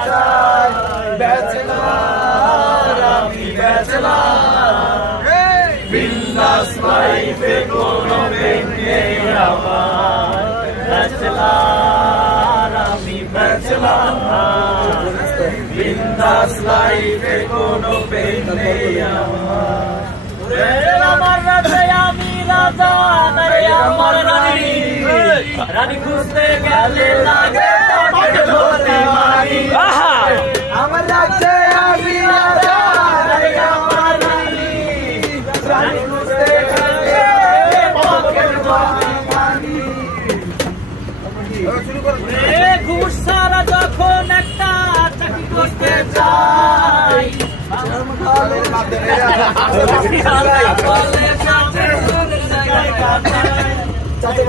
বাসায় ব্যাচলার আমি ব্যাচলার বিন্দাস লাইফে কোনো প্রেম নেই আমার। ব্যাচলার আমি ব্যাচলার বিন্দাস লাইফে কোনো প্রেম নেই আমার আমার রাতে আমি রাজা নাই আমার রানী। রানী। খুঁজতে গেলে লাগে ঘুষ ছাড়া যখন একটা চাকরি করতে চাই চাচা